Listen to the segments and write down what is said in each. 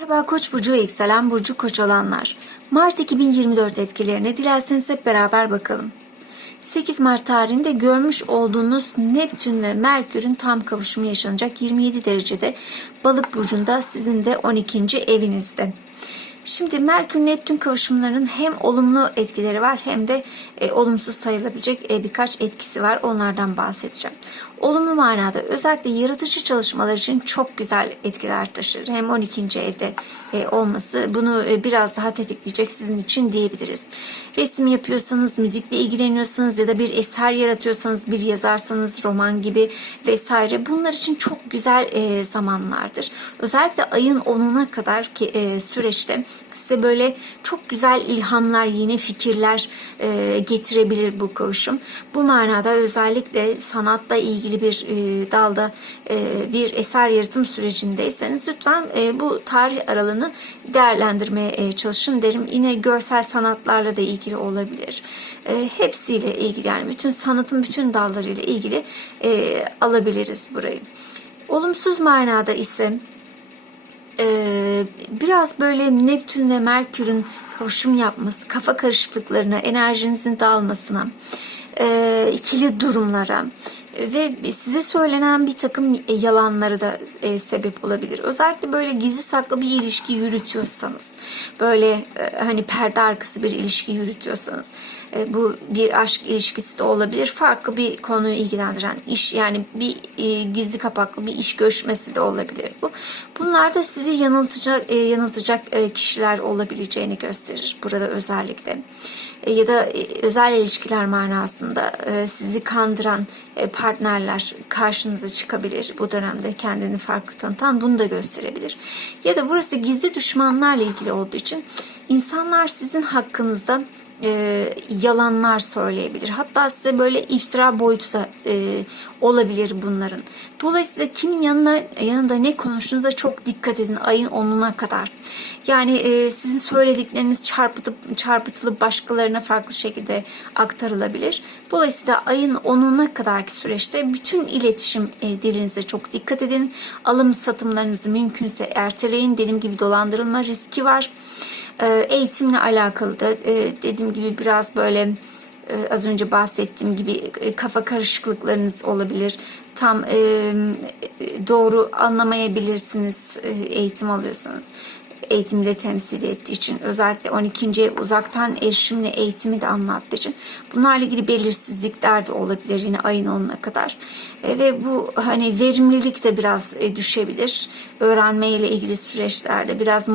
Merhaba Koç burcu yükselen burcu Koç olanlar. Mart 2024 etkilerine dilerseniz hep beraber bakalım. 8 Mart tarihinde görmüş olduğunuz Neptün ve Merkür'ün tam kavuşumu yaşanacak 27 derecede Balık burcunda sizin de 12. evinizde. Şimdi Merkür Neptün kavuşumlarının hem olumlu etkileri var hem de e, olumsuz sayılabilecek e, birkaç etkisi var. Onlardan bahsedeceğim. Olumlu manada özellikle yaratıcı çalışmalar için çok güzel etkiler taşır. Hem 12. evde e, olması bunu e, biraz daha tetikleyecek sizin için diyebiliriz. Resim yapıyorsanız, müzikle ilgileniyorsanız ya da bir eser yaratıyorsanız, bir yazarsanız, roman gibi vesaire bunlar için çok güzel e, zamanlardır. Özellikle ayın 10'una kadar ki süreçte size böyle çok güzel ilhamlar, yeni fikirler getirebilir bu kavuşum. Bu manada özellikle sanatla ilgili bir e, dalda e, bir eser yaratım sürecindeyseniz lütfen e, bu tarih aralığını değerlendirmeye e, çalışın derim. Yine görsel sanatlarla da ilgili olabilir. E, hepsiyle ilgili yani bütün sanatın bütün dallarıyla ilgili e, alabiliriz burayı. Olumsuz manada ise ee, biraz böyle Neptün ve Merkür'ün kavuşum yapması, kafa karışıklıklarına, enerjinizin dağılmasına, e, ikili durumlara ve size söylenen bir takım yalanları da e, sebep olabilir. Özellikle böyle gizli saklı bir ilişki yürütüyorsanız, böyle e, hani perde arkası bir ilişki yürütüyorsanız, e, bu bir aşk ilişkisi de olabilir. Farklı bir konuyu ilgilendiren iş yani bir e, gizli kapaklı bir iş görüşmesi de olabilir bu. Bunlar da sizi yanıltacak e, yanıltacak e, kişiler olabileceğini gösterir burada özellikle. E, ya da e, özel ilişkiler manasında e, sizi kandıran e, partnerler karşınıza çıkabilir. Bu dönemde kendini farklı tanıtan bunu da gösterebilir. Ya da burası gizli düşmanlarla ilgili olduğu için insanlar sizin hakkınızda e, yalanlar söyleyebilir. Hatta size böyle iftira boyutu da e, olabilir bunların. Dolayısıyla kimin yanına yanında ne konuştuğunuza çok dikkat edin ayın 10'una kadar. Yani e, sizin söyledikleriniz çarpıtıp çarpıtılıp başkalarına farklı şekilde aktarılabilir. Dolayısıyla ayın 10'una kadarki süreçte bütün iletişim e, dilinize çok dikkat edin. Alım satımlarınızı mümkünse erteleyin. Dediğim gibi dolandırılma riski var. E, eğitimle alakalı da e, dediğim gibi biraz böyle e, az önce bahsettiğim gibi e, kafa karışıklıklarınız olabilir. Tam doğru anlamayabilirsiniz eğitim alıyorsanız eğitimde temsil ettiği için özellikle 12. ev uzaktan erişimle eğitimi de anlattığı için bunlarla ilgili belirsizlikler de olabilir yine ayın 10'una kadar E, ve bu hani verimlilik de biraz e, düşebilir öğrenmeyle ilgili süreçlerde biraz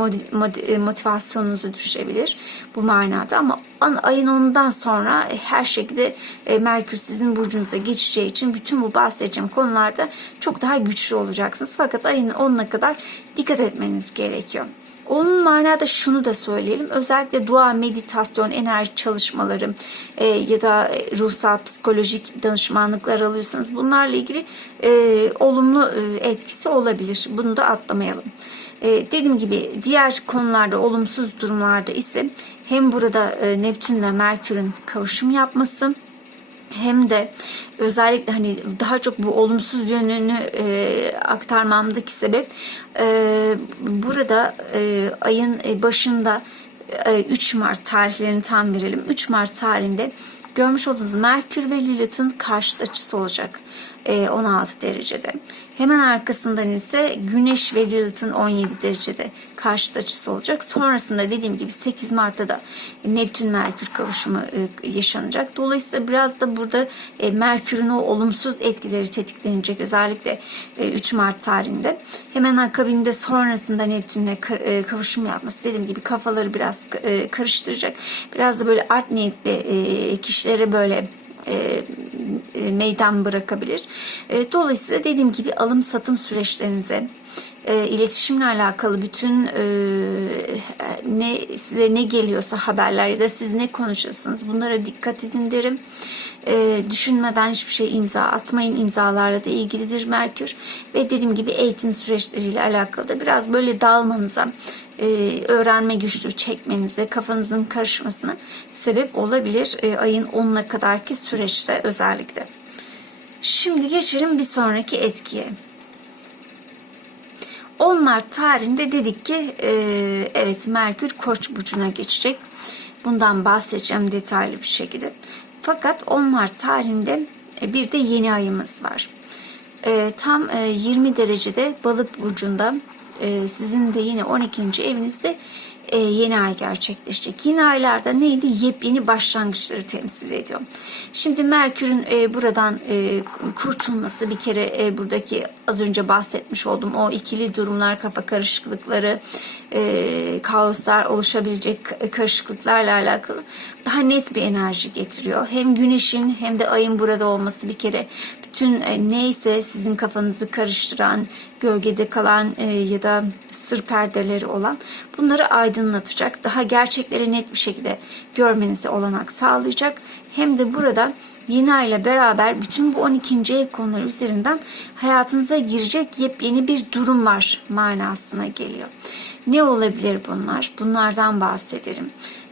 e, motivasyonunuzu düşebilir bu manada ama ayın 10'undan sonra e, her şekilde e, Merkür sizin burcunuza geçeceği için bütün bu bahsedeceğim konularda çok daha güçlü olacaksınız fakat ayın 10'una kadar dikkat etmeniz gerekiyor. Onun manada şunu da söyleyelim. Özellikle dua, meditasyon, enerji çalışmaları e, ya da ruhsal, psikolojik danışmanlıklar alıyorsanız bunlarla ilgili e, olumlu e, etkisi olabilir. Bunu da atlamayalım. E, dediğim gibi diğer konularda olumsuz durumlarda ise hem burada e, Neptün ve Merkür'ün kavuşum yapması hem de özellikle hani daha çok bu olumsuz yönünü e, aktarmamdaki sebep e, burada e, ayın e, başında e, 3 Mart tarihlerini tam verelim. 3 Mart tarihinde görmüş olduğunuz Merkür ve Lilith'in karşıt açısı olacak. E, 16 derecede. Hemen arkasından ise Güneş ve Lilith'in 17 derecede karşıt açısı olacak. Sonrasında dediğim gibi 8 Mart'ta da Neptün Merkür kavuşumu e, yaşanacak. Dolayısıyla biraz da burada e, Merkür'ün o olumsuz etkileri tetiklenecek. Özellikle e, 3 Mart tarihinde. Hemen akabinde sonrasında Neptün'le ka- e, kavuşum yapması dediğim gibi kafaları biraz e, karıştıracak. Biraz da böyle art niyetli e, kişilere böyle e, e, meydan bırakabilir. E, dolayısıyla dediğim gibi alım satım süreçlerinize e, iletişimle alakalı bütün ne size ne geliyorsa haberler ya da siz ne konuşuyorsunuz bunlara dikkat edin derim. Düşünmeden hiçbir şey imza atmayın. İmzalarla da ilgilidir Merkür. Ve dediğim gibi eğitim süreçleriyle alakalı da biraz böyle dalmanıza, e, öğrenme güçlüğü çekmenize, kafanızın karışmasına sebep olabilir e, ayın 10'una kadarki süreçte özellikle. Şimdi geçelim bir sonraki etkiye. 10 Mart tarihinde dedik ki e, evet Merkür Koç burcuna geçecek. Bundan bahsedeceğim detaylı bir şekilde. Fakat 10 Mart tarihinde e, bir de yeni ayımız var. E, tam e, 20 derecede balık burcunda e, sizin de yine 12. evinizde e, yeni ay gerçekleşecek. Yeni aylarda neydi? Yepyeni başlangıçları temsil ediyor. Şimdi Merkür'ün e, buradan e, kurtulması bir kere buradaki az önce bahsetmiş olduğum o ikili durumlar, kafa karışıklıkları, kaoslar oluşabilecek karışıklıklarla alakalı daha net bir enerji getiriyor. Hem güneşin hem de ayın burada olması bir kere bütün e, neyse sizin kafanızı karıştıran, gölgede kalan e, ya da sır perdeleri olan bunları aydınlatacak. Daha gerçekleri net bir şekilde görmenize olanak sağlayacak. Hem de burada yeni ay ile beraber bütün bu 12. ev konuları üzerinden hayatınıza girecek yepyeni bir durum var manasına geliyor. Ne olabilir bunlar? Bunlardan bahsedelim.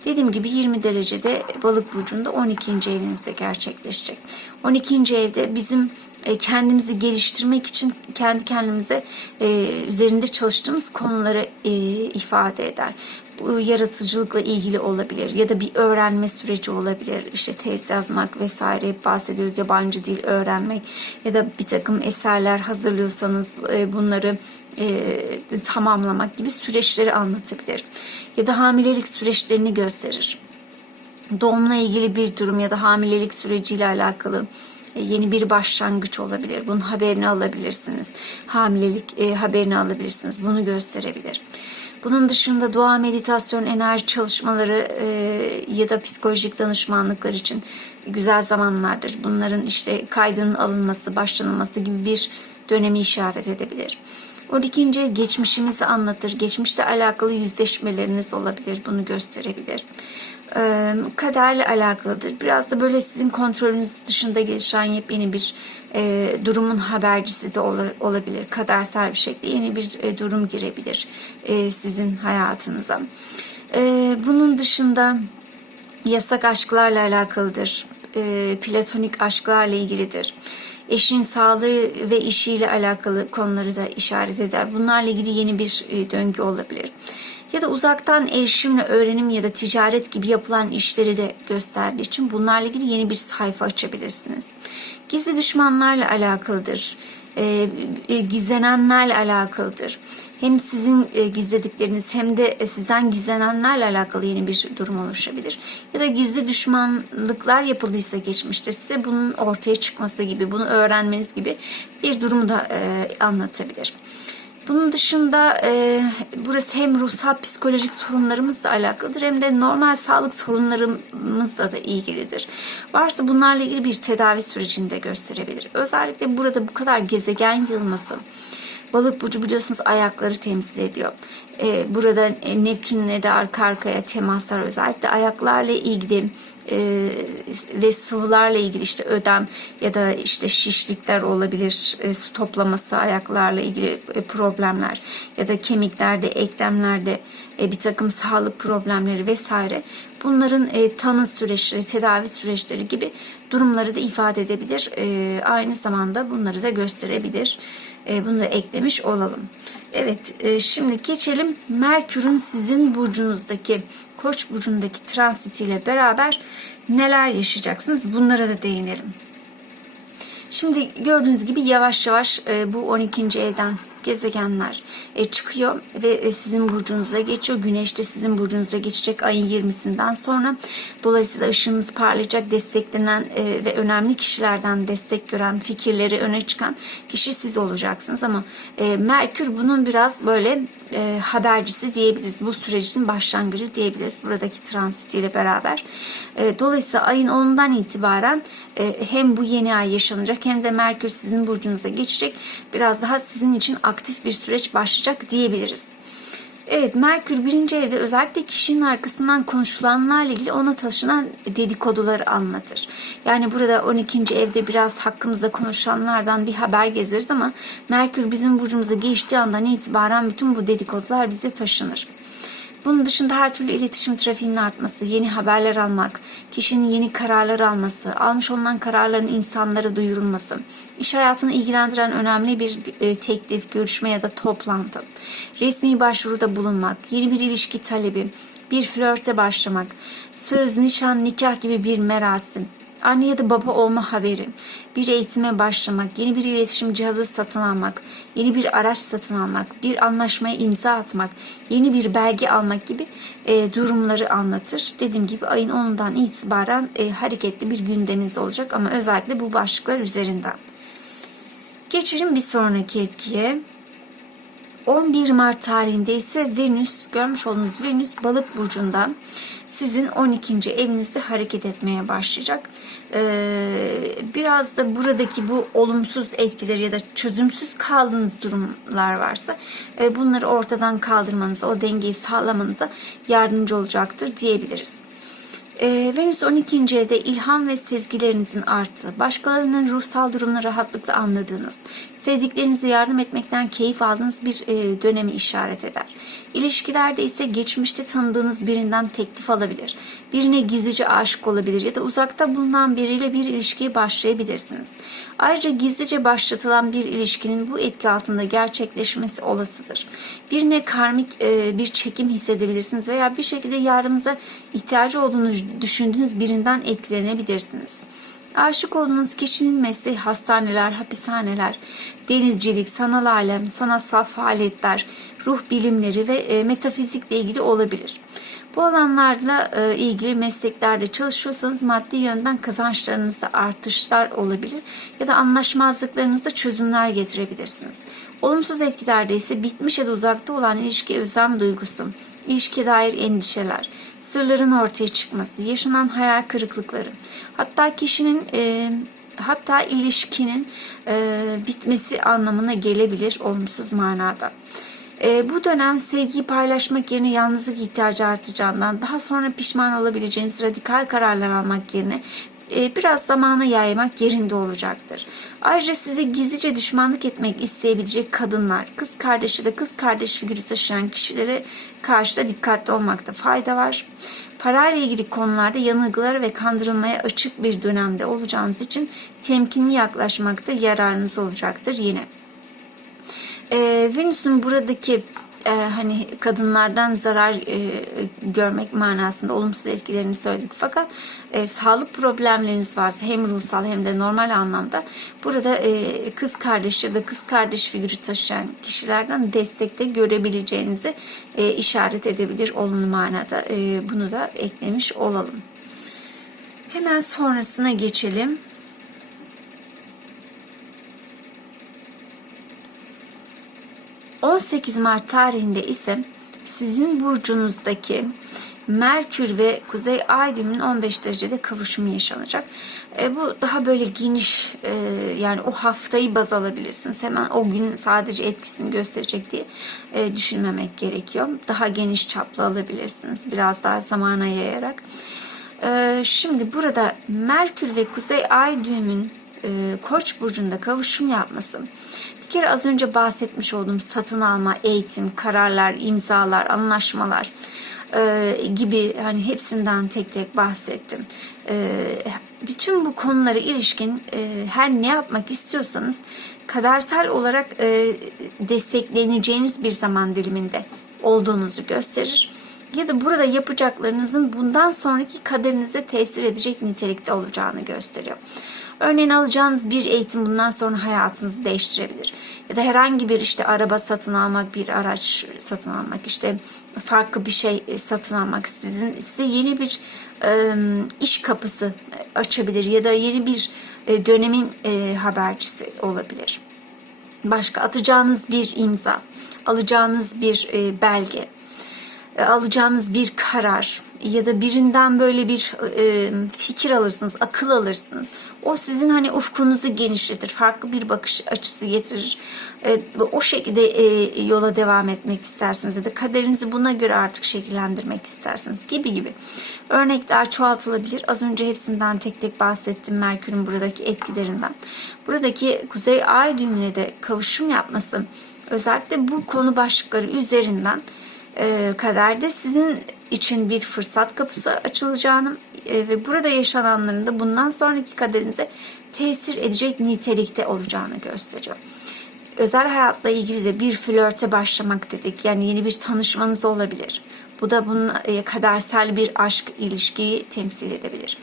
Dediğim gibi 20 derecede balık burcunda 12. evinizde gerçekleşecek. 12. evde bizim e, kendimizi geliştirmek için kendi kendimize e, üzerinde çalıştığımız konuları e, ifade eder. Bu yaratıcılıkla ilgili olabilir ya da bir öğrenme süreci olabilir. İşte tez yazmak vesaire hep bahsediyoruz yabancı dil öğrenmek ya da bir takım eserler hazırlıyorsanız bunları e, tamamlamak gibi süreçleri anlatabilir. Ya da hamilelik süreçlerini gösterir. Doğumla ilgili bir durum ya da hamilelik süreciyle alakalı e, yeni bir başlangıç olabilir. Bunun haberini alabilirsiniz. Hamilelik e, haberini alabilirsiniz. Bunu gösterebilir. Bunun dışında dua, meditasyon, enerji çalışmaları e, ya da psikolojik danışmanlıklar için güzel zamanlardır. Bunların işte kaydının alınması, başlanılması gibi bir dönemi işaret edebilir. 12. ev geçmişimizi anlatır. Geçmişle alakalı yüzleşmeleriniz olabilir. Bunu gösterebilir. Ee, kaderle alakalıdır. Biraz da böyle sizin kontrolünüz dışında gelişen yepyeni bir e, durumun habercisi de ol, olabilir. Kadersel bir şekilde yeni bir e, durum girebilir e, sizin hayatınıza. E, bunun dışında yasak aşklarla alakalıdır. E, platonik aşklarla ilgilidir eşin sağlığı ve işiyle alakalı konuları da işaret eder. Bunlarla ilgili yeni bir e, döngü olabilir. Ya da uzaktan erişimle öğrenim ya da ticaret gibi yapılan işleri de gösterdiği için bunlarla ilgili yeni bir sayfa açabilirsiniz. Gizli düşmanlarla alakalıdır e, e, gizlenenlerle alakalıdır. Hem sizin e, gizledikleriniz hem de e, sizden gizlenenlerle alakalı yeni bir durum oluşabilir. Ya da gizli düşmanlıklar yapıldıysa geçmişte size bunun ortaya çıkması gibi, bunu öğrenmeniz gibi bir durumu da e, anlatabilir. Bunun dışında e, burası hem ruhsal psikolojik sorunlarımızla alakalıdır hem de normal sağlık sorunlarımızla da ilgilidir. Varsa bunlarla ilgili bir tedavi sürecini de gösterebilir. Özellikle burada bu kadar gezegen yılması Balık burcu biliyorsunuz ayakları temsil ediyor. Ee, burada Neptün'le de arka arkaya temaslar özellikle ayaklarla ilgili e, ve sıvılarla ilgili işte ödem ya da işte şişlikler olabilir, e, su toplaması ayaklarla ilgili e, problemler ya da kemiklerde, eklemlerde e, bir takım sağlık problemleri vesaire. Bunların e, tanı süreçleri, tedavi süreçleri gibi durumları da ifade edebilir. E, aynı zamanda bunları da gösterebilir. E, bunu da eklemiş olalım. Evet, e, şimdi geçelim Merkür'ün sizin burcunuzdaki Koç burcundaki transitiyle beraber neler yaşayacaksınız? Bunlara da değinelim. Şimdi gördüğünüz gibi yavaş yavaş e, bu 12. evden gezegenler e, çıkıyor ve e, sizin burcunuza geçiyor. Güneş de sizin burcunuza geçecek ayın 20'sinden sonra. Dolayısıyla ışığınız parlayacak, desteklenen e, ve önemli kişilerden destek gören, fikirleri öne çıkan kişi siz olacaksınız. Ama e, Merkür bunun biraz böyle e, habercisi diyebiliriz. Bu sürecin başlangıcı diyebiliriz buradaki transitiyle beraber. E, dolayısıyla ayın 10'undan itibaren e, hem bu yeni ay yaşanacak hem de Merkür sizin burcunuza geçecek. Biraz daha sizin için aktif bir süreç başlayacak diyebiliriz. Evet Merkür birinci evde özellikle kişinin arkasından konuşulanlarla ilgili ona taşınan dedikoduları anlatır. Yani burada 12. evde biraz hakkımızda konuşanlardan bir haber gezeriz ama Merkür bizim burcumuza geçtiği andan itibaren bütün bu dedikodular bize taşınır. Bunun dışında her türlü iletişim trafiğinin artması, yeni haberler almak, kişinin yeni kararlar alması, almış olunan kararların insanlara duyurulması, iş hayatını ilgilendiren önemli bir e, teklif, görüşme ya da toplantı, resmi başvuruda bulunmak, yeni bir ilişki talebi, bir flörte başlamak, söz, nişan, nikah gibi bir merasim, anne ya da baba olma haberi, bir eğitime başlamak, yeni bir iletişim cihazı satın almak, yeni bir araç satın almak, bir anlaşmaya imza atmak, yeni bir belge almak gibi e, durumları anlatır. Dediğim gibi ayın 10'undan itibaren e, hareketli bir gündeminiz olacak ama özellikle bu başlıklar üzerinden. Geçelim bir sonraki etkiye. 11 Mart tarihinde ise Venüs, görmüş olduğunuz Venüs balık burcunda sizin 12. evinizde hareket etmeye başlayacak. Ee, biraz da buradaki bu olumsuz etkileri ya da çözümsüz kaldığınız durumlar varsa e, bunları ortadan kaldırmanıza, o dengeyi sağlamanıza yardımcı olacaktır diyebiliriz. E, Venüs 12. evde ilham ve sezgilerinizin arttığı, başkalarının ruhsal durumunu rahatlıkla anladığınız, sevdiklerinize yardım etmekten keyif aldığınız bir e, dönemi işaret eder. İlişkilerde ise geçmişte tanıdığınız birinden teklif alabilir, birine gizlice aşık olabilir ya da uzakta bulunan biriyle bir ilişkiye başlayabilirsiniz. Ayrıca gizlice başlatılan bir ilişkinin bu etki altında gerçekleşmesi olasıdır. Birine karmik e, bir çekim hissedebilirsiniz veya bir şekilde yardımınıza ihtiyacı olduğunu düşündüğünüz birinden etkilenebilirsiniz. Aşık olduğunuz kişinin mesleği hastaneler, hapishaneler, denizcilik, sanal alem, sanatsal faaliyetler, ruh bilimleri ve e, metafizikle ilgili olabilir. Bu alanlarla e, ilgili mesleklerde çalışıyorsanız maddi yönden kazançlarınızda artışlar olabilir ya da anlaşmazlıklarınızda çözümler getirebilirsiniz. Olumsuz etkilerde ise bitmiş ya da uzakta olan ilişki özlem duygusu, ilişkiye dair endişeler, sırların ortaya çıkması, yaşanan hayal kırıklıkları, hatta kişinin e, hatta ilişkinin e, bitmesi anlamına gelebilir olumsuz manada. E, bu dönem sevgiyi paylaşmak yerine yalnızlık ihtiyacı artacağından daha sonra pişman olabileceğiniz radikal kararlar almak yerine biraz zamana yaymak yerinde olacaktır. Ayrıca size gizlice düşmanlık etmek isteyebilecek kadınlar, kız kardeşi de kız kardeş figürü taşıyan kişilere karşı da dikkatli olmakta fayda var. Parayla ilgili konularda yanılgılara ve kandırılmaya açık bir dönemde olacağınız için temkinli yaklaşmakta yararınız olacaktır yine. E, Venüs'ün buradaki e, hani kadınlardan zarar e, görmek manasında olumsuz etkilerini söyledik. Fakat e, sağlık problemleriniz varsa hem ruhsal hem de normal anlamda burada e, kız kardeş ya da kız kardeş figürü taşıyan kişilerden destekte görebileceğinizi e, işaret edebilir olumlu manada. E, bunu da eklemiş olalım. Hemen sonrasına geçelim. 18 Mart tarihinde ise sizin burcunuzdaki Merkür ve Kuzey Ay düğümünün 15 derecede kavuşumu yaşanacak. E, bu daha böyle geniş e, yani o haftayı baz alabilirsiniz. Hemen o gün sadece etkisini gösterecek diye e, düşünmemek gerekiyor. Daha geniş çaplı alabilirsiniz. Biraz daha zamana yayarak. E, şimdi burada Merkür ve Kuzey Ay düğümün e, Koç burcunda kavuşum yapması bir kere az önce bahsetmiş olduğum satın alma, eğitim, kararlar, imzalar, anlaşmalar e, gibi hani hepsinden tek tek bahsettim. E, bütün bu konulara ilişkin e, her ne yapmak istiyorsanız kadersel olarak e, destekleneceğiniz bir zaman diliminde olduğunuzu gösterir. Ya da burada yapacaklarınızın bundan sonraki kaderinize tesir edecek nitelikte olacağını gösteriyor. Örneğin alacağınız bir eğitim bundan sonra hayatınızı değiştirebilir. Ya da herhangi bir işte araba satın almak, bir araç satın almak, işte farklı bir şey e, satın almak sizin size yeni bir e, iş kapısı açabilir ya da yeni bir e, dönemin e, habercisi olabilir. Başka atacağınız bir imza, alacağınız bir e, belge, e, alacağınız bir karar ya da birinden böyle bir e, fikir alırsınız, akıl alırsınız. O sizin hani ufkunuzu genişletir, farklı bir bakış açısı getirir. E, o şekilde e, yola devam etmek istersiniz ya da kaderinizi buna göre artık şekillendirmek istersiniz gibi gibi. Örnekler çoğaltılabilir. Az önce hepsinden tek tek bahsettim Merkür'ün buradaki etkilerinden. Buradaki Kuzey Ay düğümüne de kavuşum yapması özellikle bu konu başlıkları üzerinden e, kaderde sizin için bir fırsat kapısı açılacağını e, ve burada yaşananların da bundan sonraki kaderinize tesir edecek nitelikte olacağını gösteriyor özel hayatla ilgili de bir flörte başlamak dedik. Yani yeni bir tanışmanız olabilir. Bu da bunun e, kadersel bir aşk ilişkiyi temsil edebilir.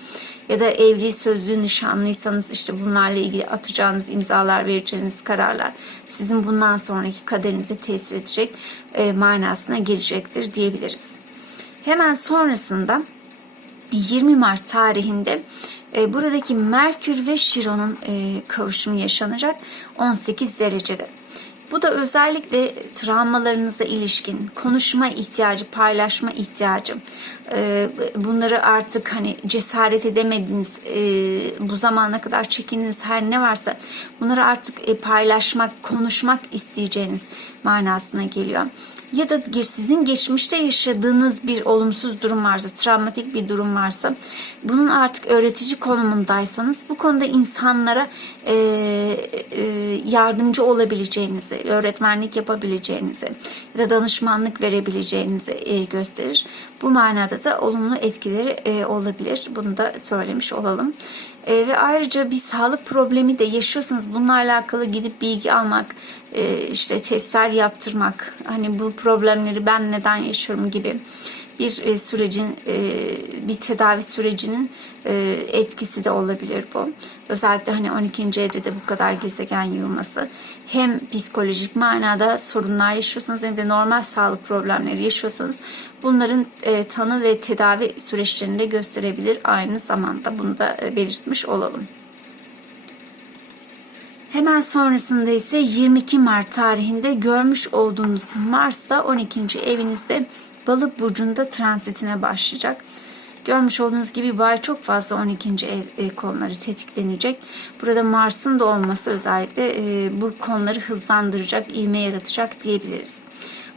Ya da evli, sözlü, nişanlıysanız işte bunlarla ilgili atacağınız imzalar, vereceğiniz kararlar sizin bundan sonraki kaderinize tesir edecek e, manasına gelecektir diyebiliriz. Hemen sonrasında 20 Mart tarihinde e, buradaki Merkür ve Şiron'un e, kavuşumu yaşanacak 18 derecede. Bu da özellikle travmalarınıza ilişkin konuşma ihtiyacı, paylaşma ihtiyacı, e, bunları artık hani cesaret edemediğiniz, e, bu zamana kadar çekindiğiniz her ne varsa bunları artık e, paylaşmak, konuşmak isteyeceğiniz manasına geliyor. Ya da sizin geçmişte yaşadığınız bir olumsuz durum varsa, travmatik bir durum varsa, bunun artık öğretici konumundaysanız bu konuda insanlara e, e, yardımcı olabileceğinizi, öğretmenlik yapabileceğinizi ya da danışmanlık verebileceğinizi e, gösterir. Bu manada da olumlu etkileri e, olabilir. Bunu da söylemiş olalım. E, ve ayrıca bir sağlık problemi de yaşıyorsanız bununla alakalı gidip bilgi almak, e, işte testler yaptırmak, hani bu problemleri ben neden yaşıyorum gibi bir e, sürecin e, bir tedavi sürecinin e, etkisi de olabilir bu. Özellikle hani 12. evde de bu kadar gezegen yığılması hem psikolojik manada sorunlar yaşıyorsanız hem de normal sağlık problemleri yaşıyorsanız bunların tanı ve tedavi süreçlerini de gösterebilir. Aynı zamanda bunu da belirtmiş olalım. Hemen sonrasında ise 22 Mart tarihinde görmüş olduğunuz Mars da 12. evinizde Balık burcunda transitine başlayacak. Görmüş olduğunuz gibi bu ay çok fazla 12. ev e, konuları tetiklenecek. Burada Mars'ın da olması özellikle e, bu konuları hızlandıracak, ivme yaratacak diyebiliriz.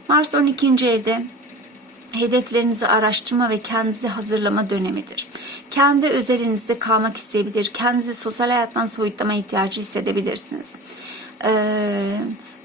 Mars 12. evde hedeflerinizi araştırma ve kendinizi hazırlama dönemidir. Kendi özelinizde kalmak isteyebilir, kendinizi sosyal hayattan soyutlama ihtiyacı hissedebilirsiniz. Ee,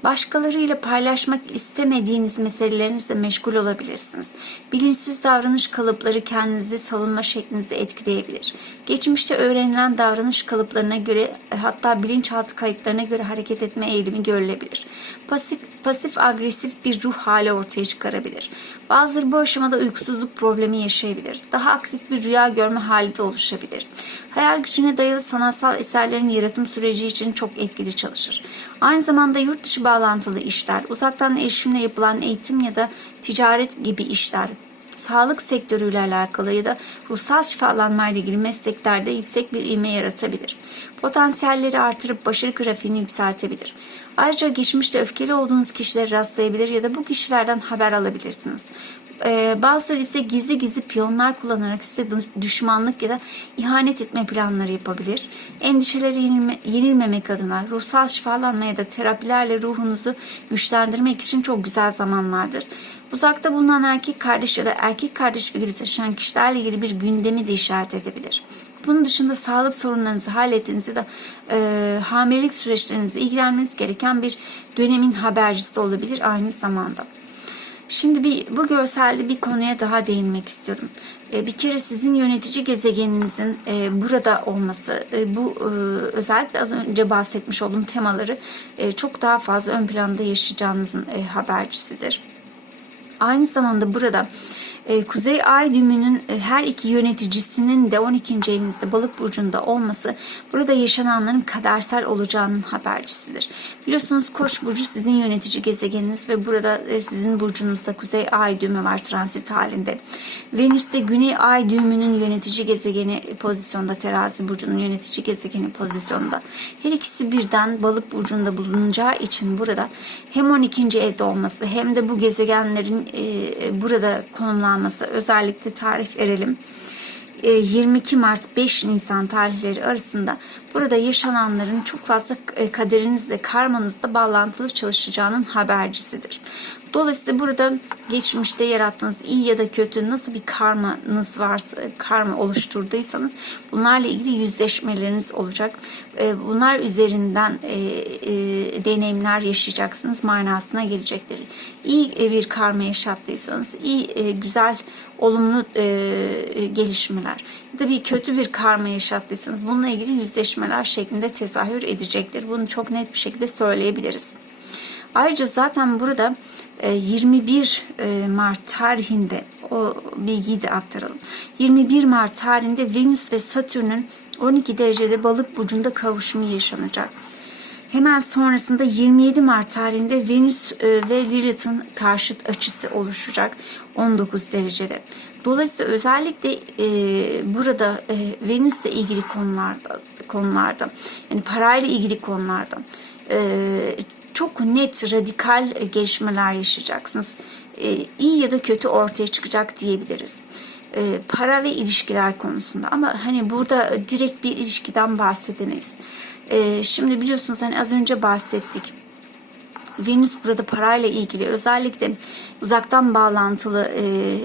Başkalarıyla paylaşmak istemediğiniz meselelerinizle meşgul olabilirsiniz. Bilinçsiz davranış kalıpları kendinizi savunma şeklinizi etkileyebilir. Geçmişte öğrenilen davranış kalıplarına göre hatta bilinçaltı kayıtlarına göre hareket etme eğilimi görülebilir. Pasif, pasif agresif bir ruh hali ortaya çıkarabilir. Bazıları bu aşamada uykusuzluk problemi yaşayabilir. Daha aktif bir rüya görme hali de oluşabilir. Hayal gücüne dayalı sanatsal eserlerin yaratım süreci için çok etkili çalışır. Aynı zamanda yurt dışı bağlantılı işler, uzaktan erişimle yapılan eğitim ya da ticaret gibi işler, sağlık sektörüyle alakalı ya da ruhsal şifalanma ile ilgili mesleklerde yüksek bir ivme yaratabilir. Potansiyelleri artırıp başarı grafiğini yükseltebilir. Ayrıca geçmişte öfkeli olduğunuz kişileri rastlayabilir ya da bu kişilerden haber alabilirsiniz. Ee, bazıları ise gizli gizli piyonlar kullanarak size düşmanlık ya da ihanet etme planları yapabilir. Endişeleri yenilme, yenilmemek adına ruhsal şifalanma ya da terapilerle ruhunuzu güçlendirmek için çok güzel zamanlardır. Uzakta bulunan erkek kardeş ya da erkek kardeş figürü taşıyan kişilerle ilgili bir gündemi de işaret edebilir. Bunun dışında sağlık sorunlarınızı hallettiğinizde de e, hamilelik süreçlerinizle ilgilenmeniz gereken bir dönemin habercisi olabilir aynı zamanda. Şimdi bir bu görselde bir konuya daha değinmek istiyorum. E, bir kere sizin yönetici gezegeninizin e, burada olması, e, bu e, özellikle az önce bahsetmiş olduğum temaları e, çok daha fazla ön planda yaşayacağınızın e, habercisidir. Aynı zamanda burada Kuzey Ay düğümünün e, her iki yöneticisinin de 12. evinizde balık burcunda olması burada yaşananların kadersel olacağının habercisidir. Biliyorsunuz Koç burcu sizin yönetici gezegeniniz ve burada e, sizin burcunuzda Kuzey Ay düğümü var transit halinde. Venüs de Güney Ay düğümünün yönetici gezegeni pozisyonda terazi burcunun yönetici gezegeni pozisyonda. Her ikisi birden balık burcunda bulunacağı için burada hem 12. evde olması hem de bu gezegenlerin e, burada konumlanması alması özellikle tarih verelim. 22 Mart 5 Nisan tarihleri arasında burada yaşananların çok fazla e, kaderinizle karmanızla bağlantılı çalışacağının habercisidir. Dolayısıyla burada geçmişte yarattığınız iyi ya da kötü nasıl bir karmanız varsa, karma oluşturduysanız bunlarla ilgili yüzleşmeleriniz olacak. E, bunlar üzerinden e, e, deneyimler yaşayacaksınız manasına gelecektir. İyi e, bir karma yaşattıysanız iyi, güzel, olumlu gelişmeler ya da bir kötü bir karma yaşattıysanız bununla ilgili yüzleşmeler şeklinde tezahür edecektir. Bunu çok net bir şekilde söyleyebiliriz. Ayrıca zaten burada e, 21 e, Mart tarihinde o bilgiyi de aktaralım. 21 Mart tarihinde Venüs ve Satürn'ün 12 derecede balık burcunda kavuşumu yaşanacak. Hemen sonrasında 27 Mart tarihinde Venüs e, ve Lilith'in karşıt açısı oluşacak 19 derecede. Dolayısıyla özellikle e, burada e, Venüs'le ilgili konularda konularda yani parayla ilgili konularda e, çok net radikal e, gelişmeler yaşayacaksınız. E, iyi ya da kötü ortaya çıkacak diyebiliriz. E, para ve ilişkiler konusunda ama hani burada direkt bir ilişkiden bahsedemeyiz. Şimdi biliyorsunuz hani az önce bahsettik. Venüs burada parayla ilgili özellikle uzaktan bağlantılı e,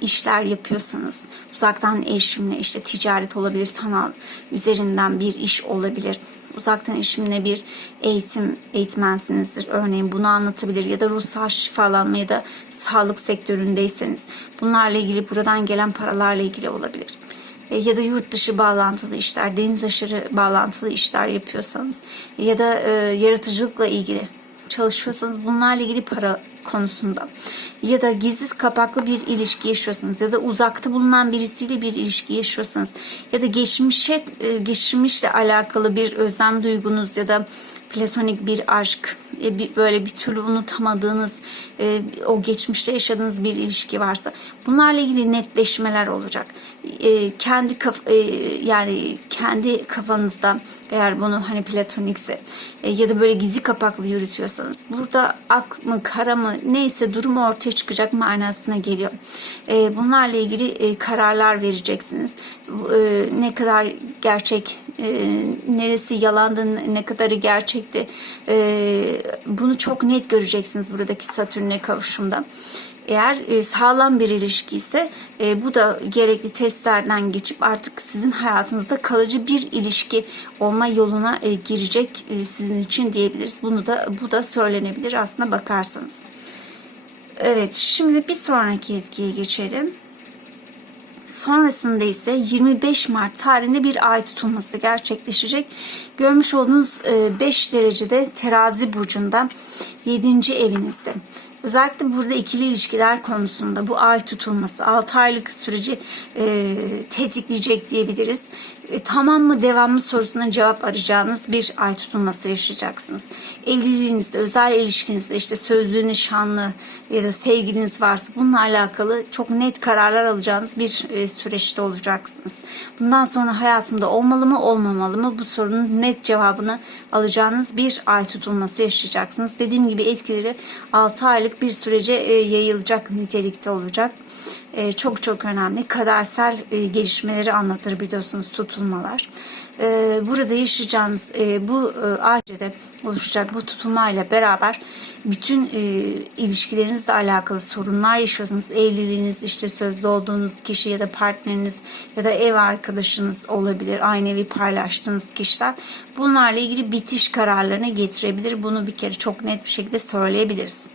işler yapıyorsanız uzaktan erişimle işte ticaret olabilir sanal üzerinden bir iş olabilir uzaktan erişimle bir eğitim eğitmensinizdir. Örneğin bunu anlatabilir ya da ruhsal şifalanma ya da sağlık sektöründeyseniz bunlarla ilgili buradan gelen paralarla ilgili olabilir. E, ya da yurt dışı bağlantılı işler, deniz aşırı bağlantılı işler yapıyorsanız ya da e, yaratıcılıkla ilgili çalışıyorsanız bunlarla ilgili para konusunda ya da gizli kapaklı bir ilişki yaşıyorsanız ya da uzakta bulunan birisiyle bir ilişki yaşıyorsanız ya da geçmişe e, geçmişle alakalı bir özlem duygunuz ya da platonik bir aşk e, böyle bir türlü unutamadığınız e, o geçmişte yaşadığınız bir ilişki varsa bunlarla ilgili netleşmeler olacak. Kendi kaf, yani kendi kafanızda eğer bunu hani platonikse ya da böyle gizli kapaklı yürütüyorsanız burada ak mı kara mı neyse durumu ortaya çıkacak manasına geliyor. E, bunlarla ilgili e, kararlar vereceksiniz. E, ne kadar gerçek e, neresi yalandı ne kadarı gerçekti e, bunu çok net göreceksiniz buradaki Satürn'e kavuşumda. Eğer e, sağlam bir ilişki ise e, bu da gerekli testlerden geçip artık sizin hayatınızda kalıcı bir ilişki olma yoluna e, girecek sizin için diyebiliriz. Bunu da bu da söylenebilir aslında bakarsanız. Evet şimdi bir sonraki etkiye geçelim. Sonrasında ise 25 Mart tarihinde bir ay tutulması gerçekleşecek. Görmüş olduğunuz 5 derecede terazi burcunda 7. evinizde. Özellikle burada ikili ilişkiler konusunda bu ay tutulması 6 aylık süreci e, tetikleyecek diyebiliriz. E, tamam mı devam mı sorusuna cevap arayacağınız bir ay tutulması yaşayacaksınız. Evliliğinizde, özel ilişkinizde işte sözlü, nişanlı ya da sevgiliniz varsa bununla alakalı çok net kararlar alacağınız bir e, süreçte olacaksınız. Bundan sonra hayatımda olmalı mı olmamalı mı bu sorunun net cevabını alacağınız bir ay tutulması yaşayacaksınız. Dediğim gibi etkileri 6 aylık bir sürece e, yayılacak nitelikte olacak. E, çok çok önemli. Kadersel e, gelişmeleri anlatır biliyorsunuz tutulmalar. E, burada yaşayacağınız bu ailede oluşacak bu tutulmayla beraber bütün ilişkilerinizle alakalı sorunlar yaşıyorsanız evliliğiniz işte sözlü olduğunuz kişi ya da partneriniz ya da ev arkadaşınız olabilir. Aynı evi paylaştığınız kişiler bunlarla ilgili bitiş kararlarına getirebilir. Bunu bir kere çok net bir şekilde söyleyebiliriz.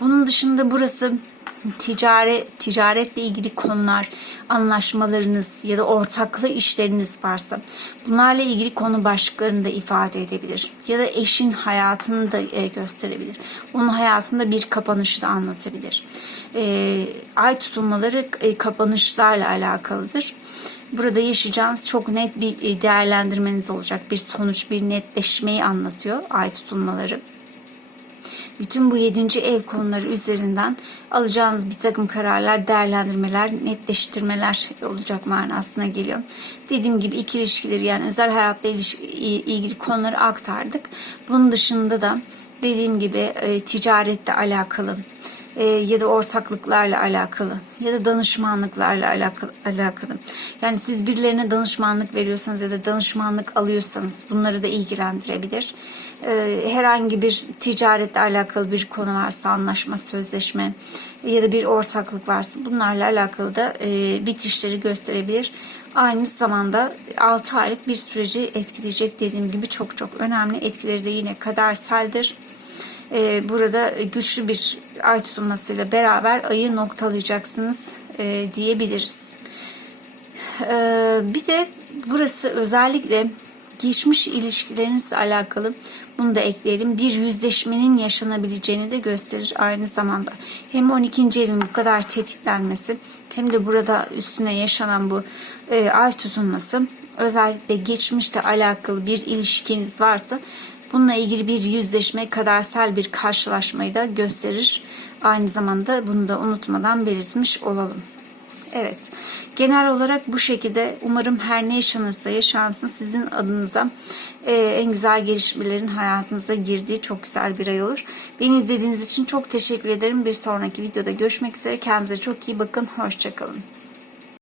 Bunun dışında burası ticaret ticaretle ilgili konular, anlaşmalarınız ya da ortaklı işleriniz varsa bunlarla ilgili konu başlıklarını da ifade edebilir. Ya da eşin hayatını da e, gösterebilir. Onun hayatında bir kapanışı da anlatabilir. E, ay tutulmaları e, kapanışlarla alakalıdır. Burada yaşayacağınız çok net bir değerlendirmeniz olacak. Bir sonuç, bir netleşmeyi anlatıyor ay tutulmaları bütün bu yedinci ev konuları üzerinden alacağınız bir takım kararlar, değerlendirmeler, netleştirmeler olacak manasına geliyor. Dediğim gibi iki ilişkileri yani özel hayatla ilgili konuları aktardık. Bunun dışında da dediğim gibi e, ticaretle alakalı e, ya da ortaklıklarla alakalı ya da danışmanlıklarla alakalı, alakalı. Yani siz birilerine danışmanlık veriyorsanız ya da danışmanlık alıyorsanız bunları da ilgilendirebilir. E, herhangi bir ticaretle alakalı bir konu varsa anlaşma, sözleşme ya da bir ortaklık varsa bunlarla alakalı da e, bitişleri gösterebilir. Aynı zamanda 6 aylık bir süreci etkileyecek dediğim gibi çok çok önemli. Etkileri de yine kaderseldir. Ee, burada güçlü bir ay tutulmasıyla beraber ayı noktalayacaksınız e, diyebiliriz. Ee, bir de burası özellikle geçmiş ilişkilerinizle alakalı bunu da ekleyelim. Bir yüzleşmenin yaşanabileceğini de gösterir aynı zamanda. Hem 12. evin bu kadar tetiklenmesi hem de burada üstüne yaşanan bu e, ay tutulması özellikle geçmişle alakalı bir ilişkiniz varsa bununla ilgili bir yüzleşme, kadersel bir karşılaşmayı da gösterir. Aynı zamanda bunu da unutmadan belirtmiş olalım. Evet. Genel olarak bu şekilde umarım her ne yaşanırsa yaşansın sizin adınıza e, en güzel gelişmelerin hayatınıza girdiği çok güzel bir ay olur. Beni izlediğiniz için çok teşekkür ederim. Bir sonraki videoda görüşmek üzere. Kendinize çok iyi bakın. Hoşçakalın.